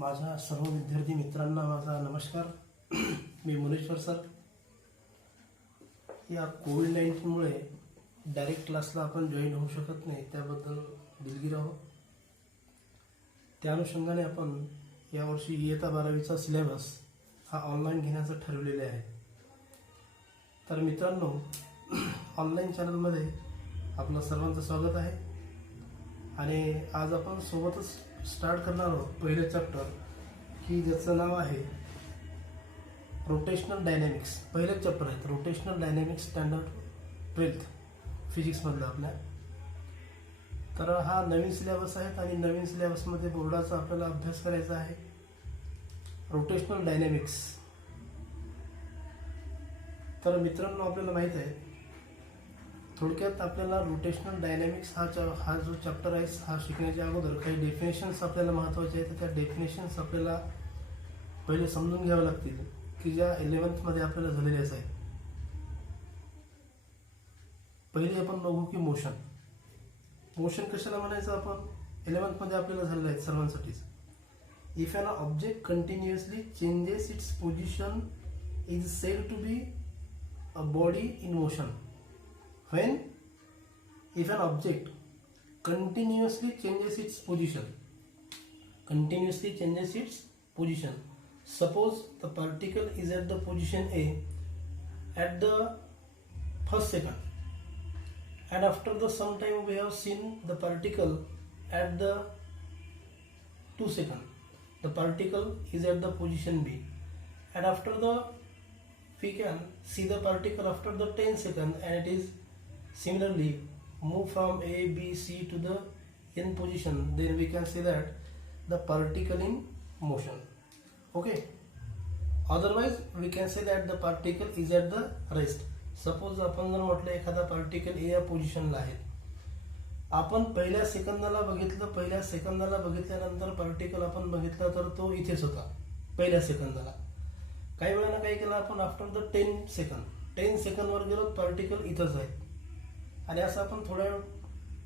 माझ्या सर्व विद्यार्थी मित्रांना माझा नमस्कार. मी मुनेश्वर सर. या कोविड-19मुळे डायरेक्ट क्लासला आपण जॉईन होऊ शकत नाही, त्याबद्दल दिलगीर आहोत. त्या अनुषंगाने आपण यावर्षी इयत्ता 12वीचा सिलेबस हा ऑनलाईन घेण्याचं ठरवलेले आहे. तर मित्रांनो, ऑनलाईन चॅनलमध्ये आपलं सर्वांचं स्वागत आहे. आणि आज आपण सोबतच स्टार्ट करणार आहोत पहिलं चॅप्टर, की ज्याचं नाव आहे रोटेशनल डायनॅमिक्स. पहिलं चॅप्टर आहे रोटेशनल डायनॅमिक्स, स्टँडर्ड 12th फिजिक्समधलं आपल्या. तर हा नवीन सिलेबस आहे आणि नवीन सिलेबसमध्ये बोर्डाचा आपल्याला अभ्यास करायचा आहे रोटेशनल डायनॅमिक्स. तर मित्रांनो, आपल्याला माहीत आहे, थोडक्यात आपल्याला रोटेशनल डायनॅमिक्स हा जो चॅप्टर आहे हा शिकण्याच्या अगोदर काही डेफिनेशन्स आपल्याला महत्त्वाचे आहेत. तर त्या डेफिनेशन्स आपल्याला पहिले समजून घ्याव्या लागतील, की ज्या 11th मध्ये आपल्याला झालेल्याच आहेत. पहिले आपण बघू की मोशन कशाला म्हणायचं. आपण 11th मध्ये आपल्याला झालेलं आहे सर्वांसाठीच. If an object continuously changes its position is said to be a body in motion. When if an object continuously changes its position, suppose the particle is at the position A at the first second, and after the some time we have seen the particle at the 2 second, the particle is at the position B, and after the we can see the particle after the 10 second, and it is similarly move from A, B, C to the n position. Then we can say that the particle in motion. Okay. Otherwise we can say that the particle is at the rest. Suppose आपण जर म्हटलं एखादा particle A या पोझिशनला आहे, आपण पहिल्या सेकंदाला बघितल्यानंतर पार्टिकल आपण बघितला तर तो इथेच होता पहिल्या सेकंदाला. काही वेळानं काय केलं आपण, आफ्टर द 10 सेकंदवर गेलो, पार्टिकल इथंच आहे. आणि असं आपण थोड्या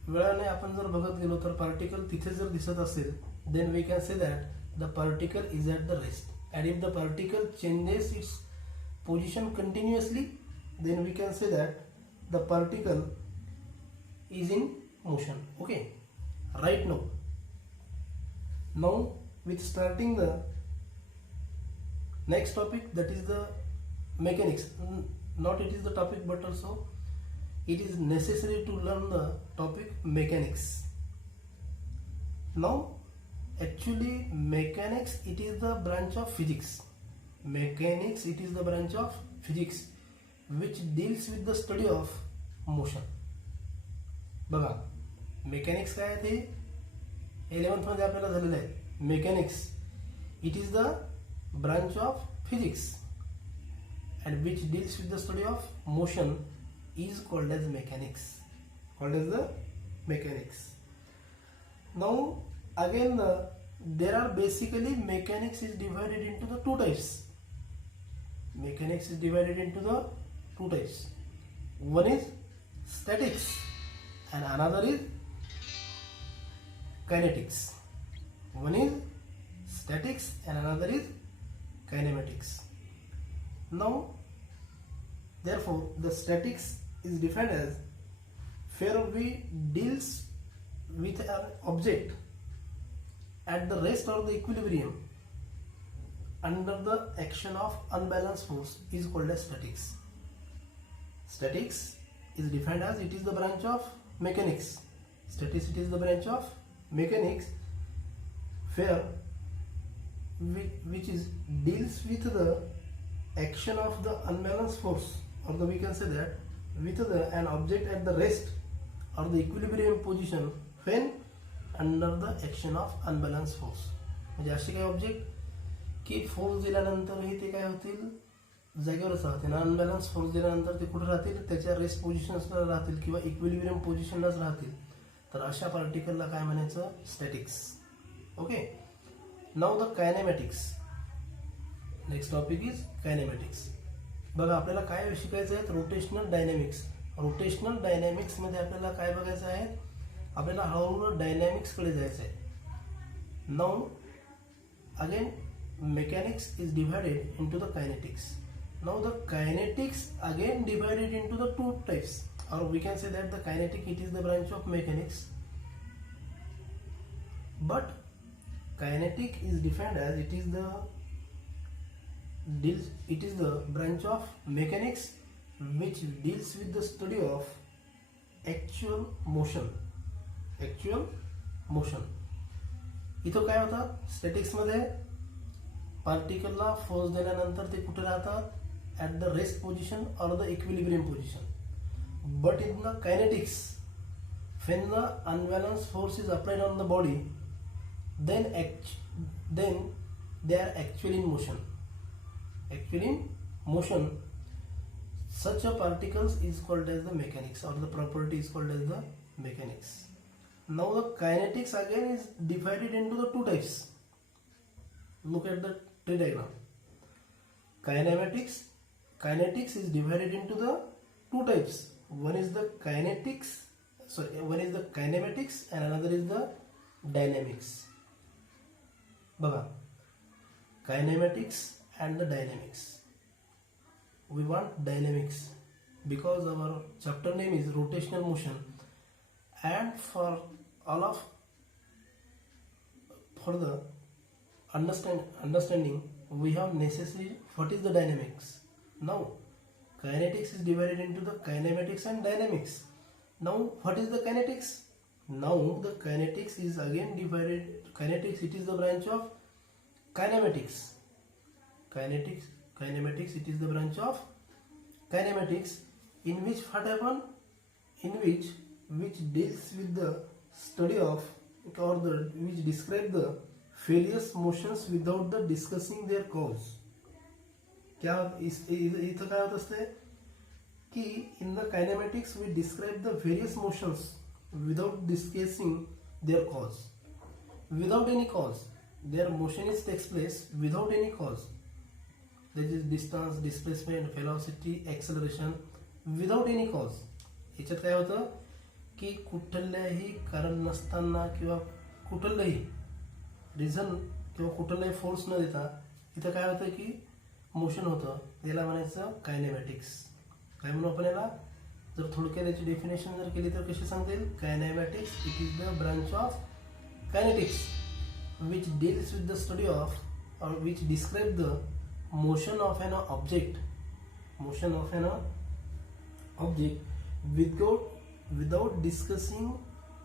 वेळाने आपण जर बघत गेलो तर पार्टिकल तिथे जर दिसत असेल, then we can say that the particle is at the rest. And if the particle changes its position continuously, then we can say that the particle is in motion. Okay, right. Now with starting the next topic, that is the mechanics. Not it is the topic, but also it is necessary to learn the topic mechanics. Now actually mechanics, it is the branch of physics. It is the branch of physics which deals with the study of motion. बघा, मेकॅनिक्स काय आहे ते 11th मध्ये आपल्याला झालेलं आहे. Mechanics, it is the branch of physics and which deals with the study of motion is called as mechanics. Now again there are basically mechanics is divided into the two types. One is statics and another is kinetics. Now therefore the statics is defined as where we deals with an object at the rest or the equilibrium under the action of unbalanced force is called as statics. Statics is defined as it is the branch of mechanics. Where which is deals with the action of the unbalanced force, or we can say that with an object at the rest or the equilibrium position when under the action of unbalanced force. म्हणजे असे काही ऑब्जेक्ट की फोर्स दिल्यानंतरही ते काय होतील, जागेवरच राहतील. अनबॅलन्स फोर्स दिल्यानंतर ते कुठे राहतील, त्याच्या रेस्ट पोझिशन्सला राहतील किंवा इक्विलिब्रियम पोझिशनलाच राहतील. तर अशा पार्टिकलला काय म्हणायचं, statics. Okay. Now the kinematics. Next topic is kinematics. बघा, आपल्याला काय शिकायचं आहे, रोटेशनल डायनॅमिक्स. रोटेशनल डायनॅमिक्स मध्ये आपल्याला काय बघायचं आहे, आपल्याला हळूहळू डायनॅमिक्सकडे जायचं आहे. Now again mechanics is divided into the kinetics. Now the kinetics again divided into the two types, or we can say that the kinetic, it is the branch of mechanics, but kinetic is defined as it is the branch of mechanics which deals with the study of actual motion. इथं काय होतं, स्टॅटिक्स मध्ये पार्टिकलला फोर्स दिल्यानंतर ते कुठे राहतात, at the rest position or the equilibrium position. But in the kinetics, when the unbalanced force is applied on the body, then they are actually in motion. Such a particles is called as the mechanics, or the property is called as the mechanics. Now the kinetics again is divided into the two types. Look at the tree diagram. Kinetics is divided into the two types. One is the kinematics and another is the dynamics. बघा, kinematics and the dynamics. We want dynamics because our chapter name is rotational motion, and for the understanding we have necessary what is the dynamics. Now kinetics is divided into the kinematics and dynamics. Now what is the kinetics? Now the kinetics is again divided. Kinetics, it is the branch of kinematics. Kinematics, it is the branch of kinematics, in which what happen, which deals with the study of, or which describe the various motions without the discussing their cause. क्या इथं काय होत असते की in the kinematics we describe the various motions without discussing their cause. Without any cause, their motion takes place without any cause. That is distance, displacement, velocity, acceleration, without any cause. याच्यात काय होतं की कुठल्याही कारण नसताना किंवा कुठलंही रिझन किंवा कुठलाही फोर्स न देता इथं काय होतं की मोशन होतं. याला म्हणायचं कायनेमॅटिक्स. काय म्हणू आपण याला, जर थोडक्यात याची डेफिनेशन जर केली तर कशी सांगता येईल, kinematics it is the branch of kinetics which deals with the study of, or which describe the motion of an object without discussing